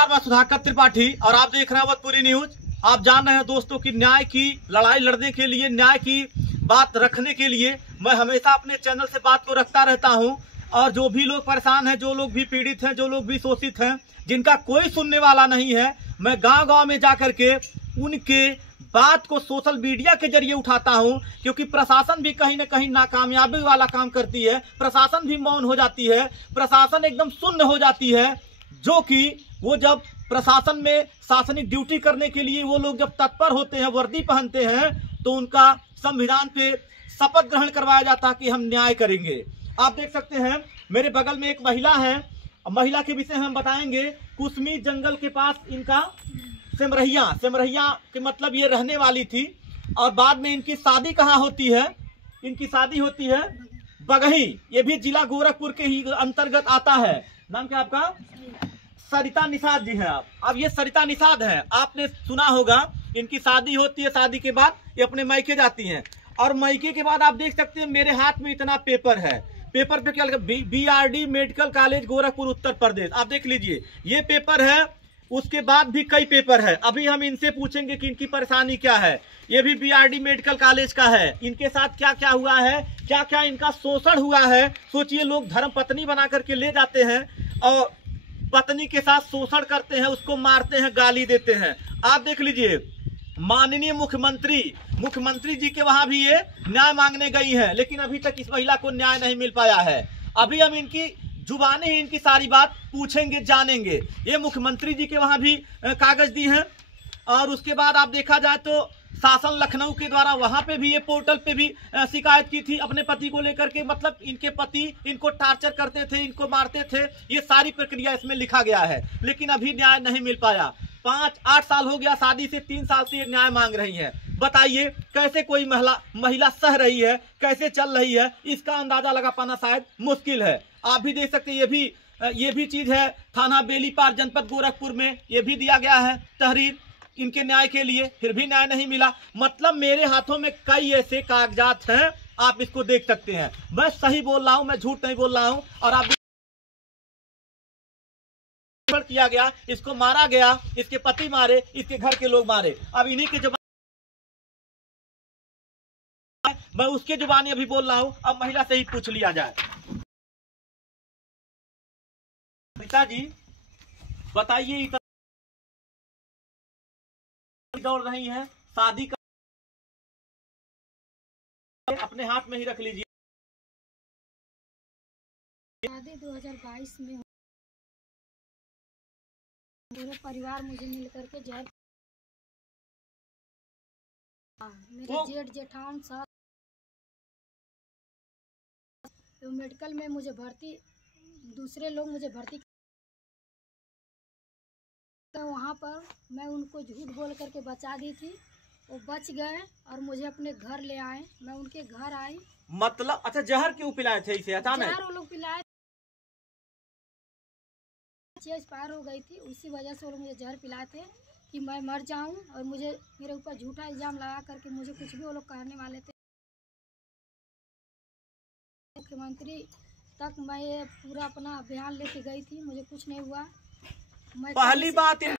नमस्कार, मैं सुधाकर त्रिपाठी और आप देख रहे हैं अवधपुरी न्यूज। आप जान रहे हैं दोस्तों कि न्याय की लड़ाई लड़ने के लिए, न्याय की बात रखने के लिए मैं हमेशा अपने चैनल से बात को रखता रहता हूं। और जो भी लोग परेशान हैं, जो लोग भी पीड़ित हैं, जो लोग भी शोषित हैं, जिनका कोई सुनने वाला नहीं है, मैं गांव-गांव में जाकर के उनके बात को सोशल मीडिया के जरिए उठाता हूं। क्योंकि प्रशासन भी कहीं न कहीं नाकामयाबी वाला काम करती है, प्रशासन भी मौन हो जाती है, प्रशासन एकदम शून्य हो जाती है। जो कि वो जब प्रशासन में शासनिक ड्यूटी करने के लिए वो लोग जब तत्पर होते हैं, वर्दी पहनते हैं, तो उनका संविधान पे शपथ ग्रहण करवाया जाता है कि हम न्याय करेंगे। आप देख सकते हैं मेरे बगल में एक महिला है, महिला के विषय हम बताएंगे। कुसमी जंगल के पास इनका सिमरहिया के मतलब ये रहने वाली थी। और बाद में इनकी शादी कहाँ होती है? इनकी शादी होती है बगही, ये भी जिला गोरखपुर के ही अंतर्गत आता है। नाम क्या आपका? सरिता निषाद जी हैं आप। अब ये सरिता निषाद हैं, आपने सुना होगा। इनकी शादी होती है, शादी के बाद ये अपने मायके जाती हैं। और मायके के बाद आप देख सकते हैं मेरे हाथ में इतना पेपर है। पेपर पे क्या लिखा? BRD medical college Gorakhpur Uttar Pradesh. आप देख लीजिए, ये पेपर है। उसके बाद भी कई पेपर है। अभी हम इनसे पूछेंगे कि इनकी परेशानी क्या है। ये भी BRD मेडिकल कॉलेज का है। इनके साथ क्या क्या हुआ है, क्या क्या इनका शोषण हुआ है। सोचिए, लोग धर्म पत्नी बना करके ले जाते हैं और पत्नी के साथ शोषण करते हैं, उसको मारते हैं, गाली देते हैं। आप देख लीजिए, माननीय मुख्यमंत्री जी के वहां भी ये न्याय मांगने गई हैं, लेकिन अभी तक इस महिला को न्याय नहीं मिल पाया है। अभी हम इनकी जुबानी ही इनकी सारी बात पूछेंगे, जानेंगे। ये मुख्यमंत्री जी के वहां भी कागज दी हैं। और उसके बाद आप देखा जाए तो शासन लखनऊ के द्वारा वहां पे भी, ये पोर्टल पे भी शिकायत की थी अपने पति को लेकर के। मतलब इनके पति इनको टार्चर करते थे, इनको मारते थे। ये सारी प्रक्रिया इसमें लिखा गया है, लेकिन अभी न्याय नहीं मिल पाया। 5-8 साल हो गया शादी से, 3 साल से ये न्याय मांग रही हैं। बताइए कैसे कोई महिला सह रही है, कैसे चल रही है, इसका अंदाजा लगा पाना शायद मुश्किल है। आप भी देख सकते हैं, ये भी चीज है। थाना बेलीपार जनपद गोरखपुर में ये भी दिया गया है तहरीर इनके न्याय के लिए, फिर भी न्याय नहीं मिला। मतलब मेरे हाथों में कई ऐसे कागजात हैं, आप इसको देख सकते हैं। मैं सही बोल रहा हूं, मैं झूठ नहीं बोल रहा हूं। और आप किया गया, इसको मारा गया, इसके पति मारे, इसके घर के लोग मारे। अब इन्हीं के जवाब मैं उसके जुबानी अभी बोल रहा हूं। अब महिला से ही पूछ लिया जाए। पिताजी बताइए, दौड़ रही है, शादी का अपने हाथ में ही रख लीजिए। शादी 2022 में पूरे परिवार मुझे मिल करके जब मेरे जेठ जेठान साथ तो मेडिकल में मुझे भर्ती, दूसरे लोग मुझे भर्ती, तो वहाँ पर मैं उनको झूठ बोल करके बचा दी थी। वो बच गए और मुझे अपने घर ले आए। मैं उनके घर आई। मतलब अच्छा, जहर क्यों पिलाए थे इसे अचानक? जहर वो लोग पिलाए, एक्सपायर हो गई थी, उसी वजह से वो लोग मुझे जहर पिलाए थे कि मैं मर जाऊं। और मुझे मेरे ऊपर झूठा इल्जाम लगा करके मुझे कुछ भी वो लोग कहने वाले थे। मुख्यमंत्री तक मैं ये पूरा अपना बयान लेके गई थी, मुझे कुछ नहीं हुआ। पहली बात है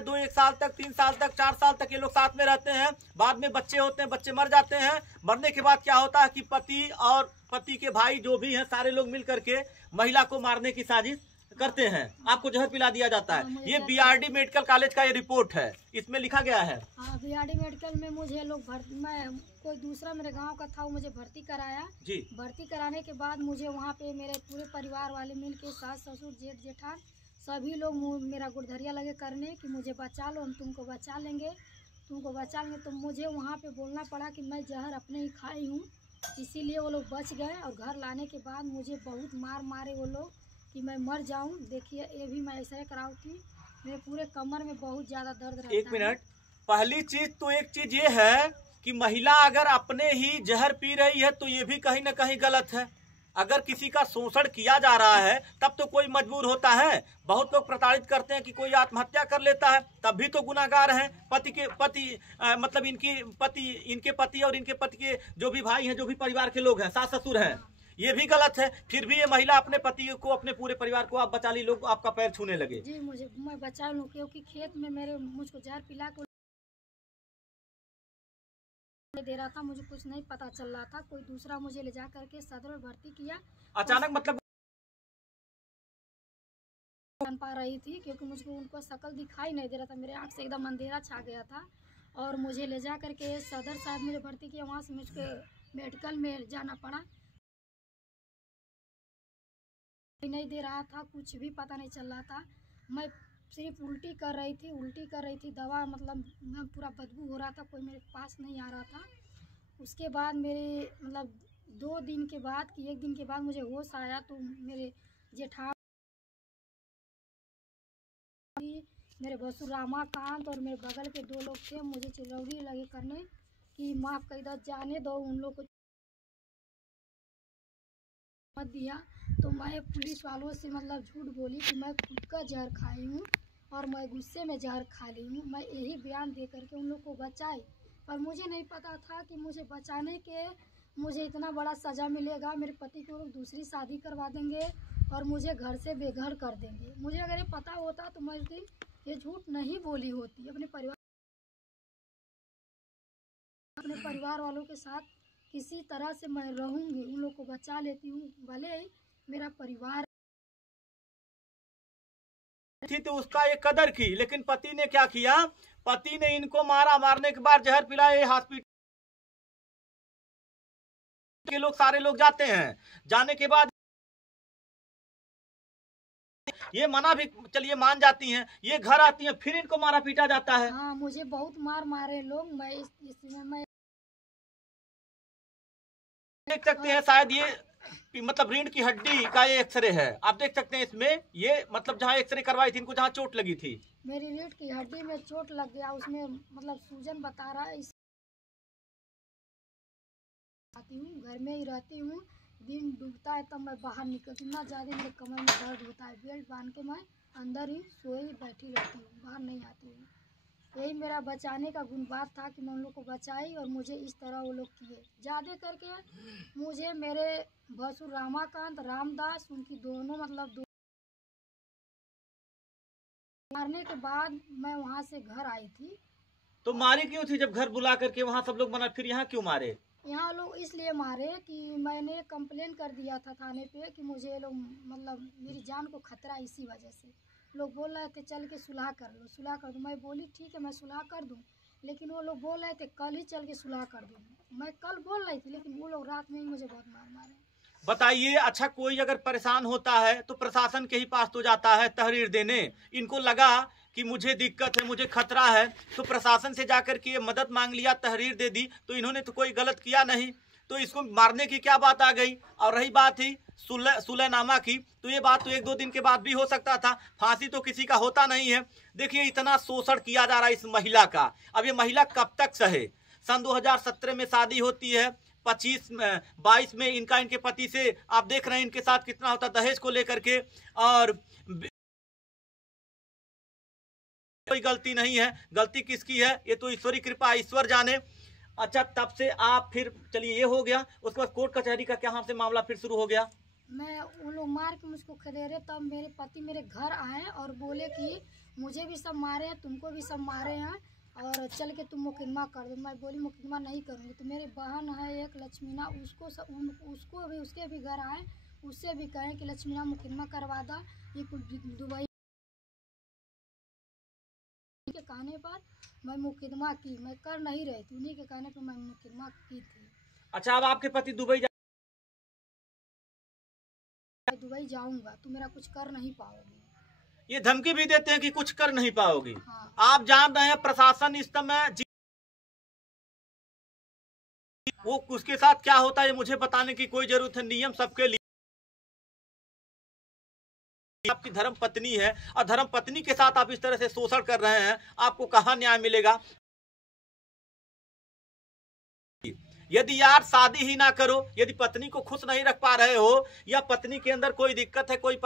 2-1 साल तक, 3 साल तक, 4 साल तक ये लोग साथ में रहते हैं। बाद में बच्चे होते हैं, बच्चे मर जाते हैं। मरने के बाद क्या होता है कि पति और पति के भाई जो भी हैं, सारे लोग मिल करके महिला को मारने की साजिश करते हैं। आपको जहर पिला दिया जाता है। ये BRD मेडिकल कॉलेज का ये रिपोर्ट है, इसमें लिखा गया है। हाँ, BRD मेडिकल में मुझे लोग मैं कोई दूसरा मेरे गांव का था, वो मुझे भर्ती कराया जी। भर्ती कराने के बाद मुझे वहाँ पे मेरे पूरे परिवार वाले मिल के, सास ससुर जेठ जेठान सभी लोग मेरा गुड़धरिया लगे करने कि मुझे बचा लो, हम तुमको बचा लेंगे, तुमको बचा लेंगे। तो मुझे वहाँ पे बोलना पड़ा कि मैं जहर अपने ही खाई हूँ, इसीलिए वो लोग बच गए। और घर लाने के बाद मुझे बहुत मारे वो लोग कि मैं मर जाऊं। देखिए, ये भी मैं ऐसा कराऊ थी, मेरे पूरे कमर में बहुत ज़्यादा दर्द रहता है। 1 मिनट, पहली चीज तो एक चीज ये है कि महिला अगर अपने ही जहर पी रही है तो ये भी कहीं ना कहीं गलत है। अगर किसी का शोषण किया जा रहा है तब तो कोई मजबूर होता है। बहुत लोग प्रताड़ित करते हैं कि कोई आत्महत्या कर लेता है, तब भी तो गुनाहगार हैं। मतलब इनके पति और इनके पति के जो भी भाई हैं, जो भी परिवार के लोग हैं, सास ससुर हैं, ये भी गलत है। फिर भी ये महिला अपने पति को, अपने पूरे परिवार को आप बचा ली, लोग आपका पैर छूने लगे। जी मैं बचा लूँ, क्योंकि खेत में मेरे मुझको जहर पिला के दे रहा था, मुझे कुछ नहीं पता चल रहा था। कोई दूसरा मुझे ले जा करके सदर में भर्ती किया। अचानक मतलब बन पा रही थी, क्योंकि मुझको उनको शक्ल दिखाई नहीं दे रहा था, मेरे आँख से एकदम अंधेरा छा गया था। और मुझे ले जा करके सदर साहब मुझे भर्ती किया, वहाँ से मुझको मेडिकल में जाना पड़ा। नहीं दे रहा था, कुछ भी पता नहीं चल रहा था। मैं सिर्फ उल्टी कर रही थी, दवा मतलब मैं पूरा बदबू हो रहा था, कोई मेरे पास नहीं आ रहा था। उसके बाद मेरे मतलब 2 दिन के बाद कि 1 दिन के बाद मुझे होश आया, तो मेरे जेठान, मेरे भसुर रामाकांत और मेरे बगल के 2 लोग थे, मुझे चिरौरी लगे करने कि माफ़ कर दो, जाने दो, उन लोग को मत दिया। तो मैं पुलिस वालों से मतलब झूठ बोली कि मैं खुद का जहर खाई हूँ और मैं गुस्से में जहर खा ली हूँ। मैं यही बयान दे करके उन लोग को बचाई, पर मुझे नहीं पता था कि मुझे बचाने के मुझे इतना बड़ा सज़ा मिलेगा। मेरे पति को लोग दूसरी शादी करवा देंगे और मुझे घर से बेघर कर देंगे। मुझे अगर ये पता होता तो मैं इस दिन ये झूठ नहीं बोली होती। अपने परिवार वालों के साथ किसी तरह से मैं रहूँगी, उन लोग को बचा लेती हूँ, भले ही मेरा परिवार थी तो उसका एक कदर की। लेकिन पति ने क्या किया, पति ने इनको मारा, मारने के बाद जहर पिलाए। हॉस्पिटल के लोग, सारे लोग जाते हैं, जाने के बाद ये मना भी, चलिए मान जाती हैं, ये घर आती हैं, फिर इनको मारा पीटा जाता है। हाँ, मुझे बहुत मारे लोग। मैं इसमें मैं देख सकते हैं, शायद ये मतलब रीढ़ की हड्डी का ये एक्सरे है। आप देख सकते हैं इसमें, ये मतलब जहाँ एक्सरे करवाई थी, इनको जहाँ चोट लगी थी, मेरी रीढ़ की हड्डी में चोट लग गया, उसमें मतलब सूजन बता रहा है। आती हूँ, घर में ही रहती हूँ, दिन डूबता है तब मैं बाहर निकलती हूँ। इतना ज़्यादा मेरे कमर में दर्द होता है, बेल्ट बांध के मैं अंदर ही सोई बैठी रहती हूँ, बाहर नहीं आती हूँ। यही मेरा बचाने का गुण बात था कि मैं उन लोग को बचाई और मुझे इस तरह वो लोग किए। ज़्यादा करके मुझे मेरे भसुर रामाकांत, रामदास, उनकी दोनों मतलब मारने के बाद मैं वहाँ से घर आई थी। तो मारी क्यों थी जब घर बुला करके वहाँ सब लोग मना, फिर यहाँ क्यों मारे? यहाँ लोग इसलिए मारे कि मैंने कंप्लेन कर दिया था थाने पे कि मुझे लोग मतलब मेरी जान को खतरा, इसी वजह से लोग बोल रहे थे चल के सुलह कर लो, सुलह कर दो। मैं बोली ठीक है मैं सुलह कर दूँ, लेकिन वो लोग बोल रहे थे कल ही चल के सुलह कर दूँ। मैं कल बोल रही थी, लेकिन वो लोग रात में ही मुझे बहुत मारे। बताइए, अच्छा कोई अगर परेशान होता है तो प्रशासन के ही पास तो जाता है तहरीर देने। इनको लगा कि मुझे दिक्कत है, मुझे खतरा है, तो प्रशासन से जाकर के ये मदद मांग लिया, तहरीर दे दी। तो इन्होंने तो कोई गलत किया नहीं, तो इसको मारने की क्या बात आ गई? और रही बात ही सुलहनामा की, तो ये बात तो 1-2 दिन के बाद भी हो सकता था, फांसी तो किसी का होता नहीं है। देखिए इतना शोषण किया जा रहा है इस महिला का, अब ये महिला कब तक सहे? सन 2017 में शादी होती है, 22 में इनके पति से आप देख रहे हैं इनके साथ कितना होता दहेज को लेकर के, और कोई गलती नहीं है। गलती किसकी है ये तो ईश्वरी कृपा, ईश्वर जाने। अच्छा, तब से आप फिर चलिए ये हो गया, उसके बाद कोर्ट कचहरी का क्या से मामला फिर शुरू हो गया? मैं उन लोग मार के मुझको खदेड़े, तब मेरे पति मेरे घर आए और बोले कि मुझे भी सब मारे हैं, तुमको भी सब मारे हैं और चल के तुम मुकदमा कर दो। मैं बोली मुकदमा नहीं करूँगी। तो मेरी बहन है एक लक्ष्मीना, उसको भी उसके भी घर आए, उससे भी कहें कि लक्ष्मीना मुकदमा करवा दो। ये दुबई के कहने पर मैं मुकदमा की, मैं कर नहीं रही थी, उन्हीं के कहने पर मैं मुकदमा की थी। अच्छा, अब आपके पति दुबई जाऊंगा तो मेरा कुछ कर नहीं पाओगे, ये धमकी भी देते हैं कि कुछ कर नहीं पाओगी। हाँ। आप जान रहे हैं प्रशासन इस समय वो उसके साथ क्या होता है मुझे बताने की कोई जरूरत है, नियम सबके लिए। आपकी धर्म पत्नी है और धर्म पत्नी के साथ आप इस तरह से शोषण कर रहे हैं, आपको कहाँ न्याय मिलेगा? यदि यार शादी ही ना करो, यदि पत्नी को खुश नहीं रख पा रहे हो या पत्नी के अंदर कोई दिक्कत है, कोई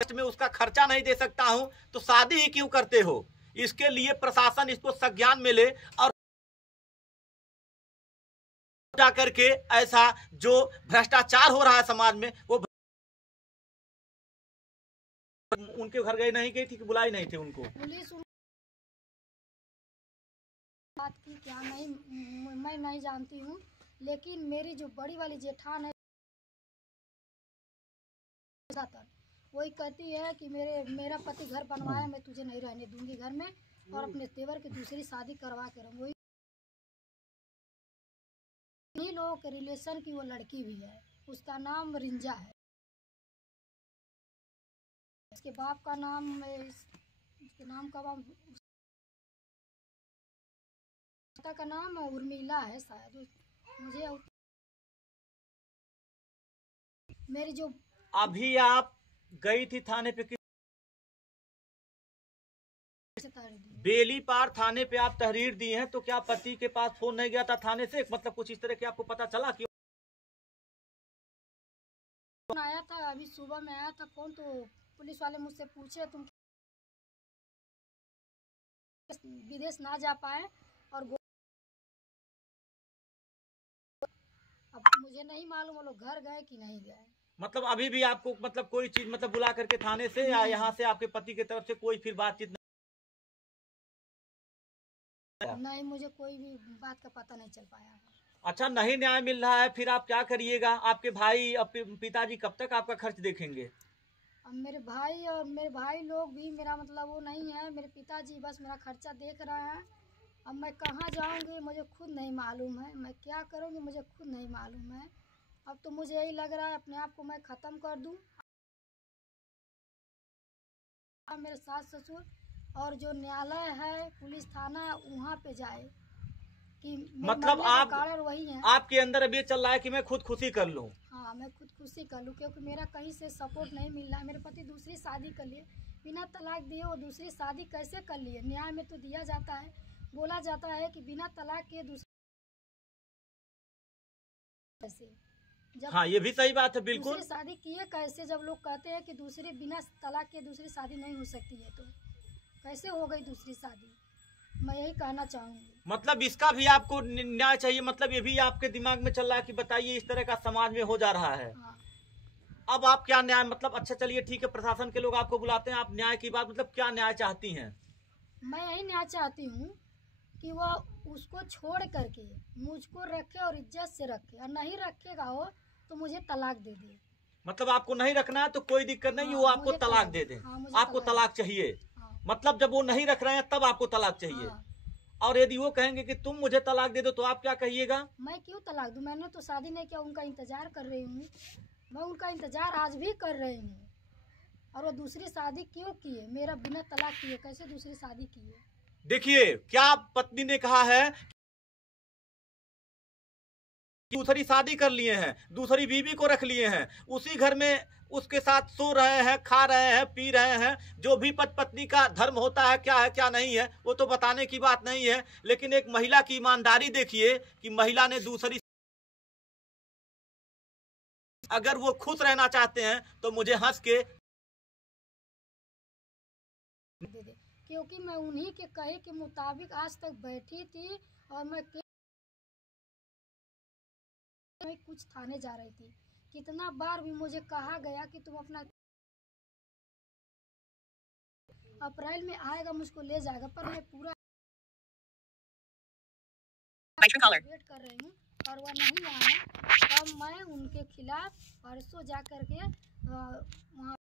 में उसका खर्चा नहीं दे सकता हूं, तो शादी ही क्यों करते हो? इसके लिए प्रशासन इसको संज्ञान में ले और जाकर के ऐसा जो भ्रष्टाचार हो रहा है समाज में, वो उनके घर गए नहीं गई थी कि बुलाए नहीं थे उनको? पुलिस बात की क्या नहीं, मैं नहीं जानती हूँ, लेकिन मेरी जो बड़ी वाली जेठान है वही कहती है कि मेरा पति घर बनवाया, मैं तुझे नहीं रहने दूंगी घर में, और अपने तेवर की दूसरी शादी करवा के रहूंगी। इन्हीं लोगों के रिलेशन की वो लड़की भी है, उसका नाम रिंजा है, उसके बाप का नाम, उसके नाम का नाम उर्मिला है शायद, मुझे मेरी जो। अभी आप गई थी थाने पे, बेलीपार थाने पे आप तहरीर दी हैं, तो क्या पति के पास फोन नहीं गया था थाने से? मतलब कुछ इस तरह के आपको पता चला कि फोन आया था? अभी सुबह में आया था फोन, तो पुलिस वाले मुझसे पूछे तुम विदेश ना जा पाए, और अब मुझे नहीं मालूम वो लोग घर गए कि नहीं गए। मतलब अभी भी आपको मतलब कोई चीज मतलब बुला करके थाने से या यहाँ से आपके पति की तरफ से कोई फिर बातचीत नहीं, मुझे कोई भी बात का पता नहीं चल पाया। अच्छा, नहीं न्याय मिल रहा है, फिर आप क्या करिएगा? आपके भाई पिताजी कब तक आपका खर्च देखेंगे? अब मेरे भाई लोग भी मेरा मतलब वो नहीं है, मेरे पिताजी बस मेरा खर्चा देख रहे हैं। अब मैं कहाँ जाऊंगी मुझे खुद नहीं मालूम है, मैं क्या करूंगी मुझे खुद नहीं मालूम है। अब तो मुझे यही लग रहा है अपने आप को मैं ख़त्म कर दूं। अब मेरे सास ससुर और जो न्यायालय है, पुलिस थाना है, वहाँ पे जाए कि मतलब आप कारण वही है। आपके अंदर अब ये चल रहा है कि मैं खुद खुशी कर लूं। हाँ, मैं खुद खुशी कर लूं, क्योंकि मेरा कहीं से सपोर्ट नहीं मिल रहा है। मेरे पति दूसरी शादी कर लिए, बिना तलाक दिए वो दूसरी शादी कैसे कर लिए? न्याय में तो दिया जाता है, बोला जाता है कि बिना तलाक किए दूसरी कैसे, जब हाँ, ये भी सही बात है, बिल्कुल। दूसरी शादी किए कैसे, जब लोग कहते हैं कि दूसरी बिना तलाक के दूसरी शादी नहीं हो सकती है, तो कैसे हो गई दूसरी शादी? मैं यही कहना चाहूंगी। मतलब इसका भी आपको न्याय चाहिए, मतलब ये भी आपके दिमाग में चल रहा है कि बताइए इस तरह का समाज में हो जा रहा है। हाँ। अब आप क्या न्याय, मतलब अच्छा चलिए ठीक है, प्रशासन के लोग आपको बुलाते हैं, आप न्याय की बात मतलब क्या न्याय चाहती हैं? मैं यही न्याय चाहती हूँ कि वो उसको छोड़ करके मुझको रखे और इज्जत से रखे, और नहीं रखेगा वो तो मुझे तलाक दे दे। मतलब आपको नहीं रखना है तो कोई दिक्कत नहीं, वो आपको तलाक दे दे। आपको तलाक चाहिए? मतलब जब वो नहीं रख रहे हैं तब आपको तलाक चाहिए। और यदि वो कहेंगे कि तुम मुझे तलाक दे दो तो आप क्या कहिएगा? मैं क्यों तलाक दूं? मैंने तो शादी नहीं किया, उनका इंतजार कर रही हूँ, मैं उनका इंतजार आज भी कर रही हूँ। और वो दूसरी शादी क्यों किए? मेरा बिना तलाक किए कैसे दूसरी शादी किए? देखिए, क्या पत्नी ने कहा है, दूसरी शादी कर लिए हैं, दूसरी बीवी को रख लिए हैं, उसी घर में उसके साथ सो रहे हैं, खा रहे हैं, पी रहे हैं। जो भी पत्नी का धर्म होता है क्या नहीं है, वो तो बताने की बात नहीं है। लेकिन एक महिला की ईमानदारी देखिए कि महिला ने दूसरी, अगर वो खुश रहना चाहते हैं तो मुझे हंस के दे दे, क्योंकि मैं उन्हीं के कहे के मुताबिक आज तक बैठी थी, और मैं कुछ थाने जा रही थी। कितना बार भी मुझे कहा गया कि तुम अपना अप्रैल में आएगा मुझको ले जाएगा, पर मैं पूरा वेट कर रही हूँ और वह नहीं आया। तब मैं उनके खिलाफ परसों जा करके वहाँ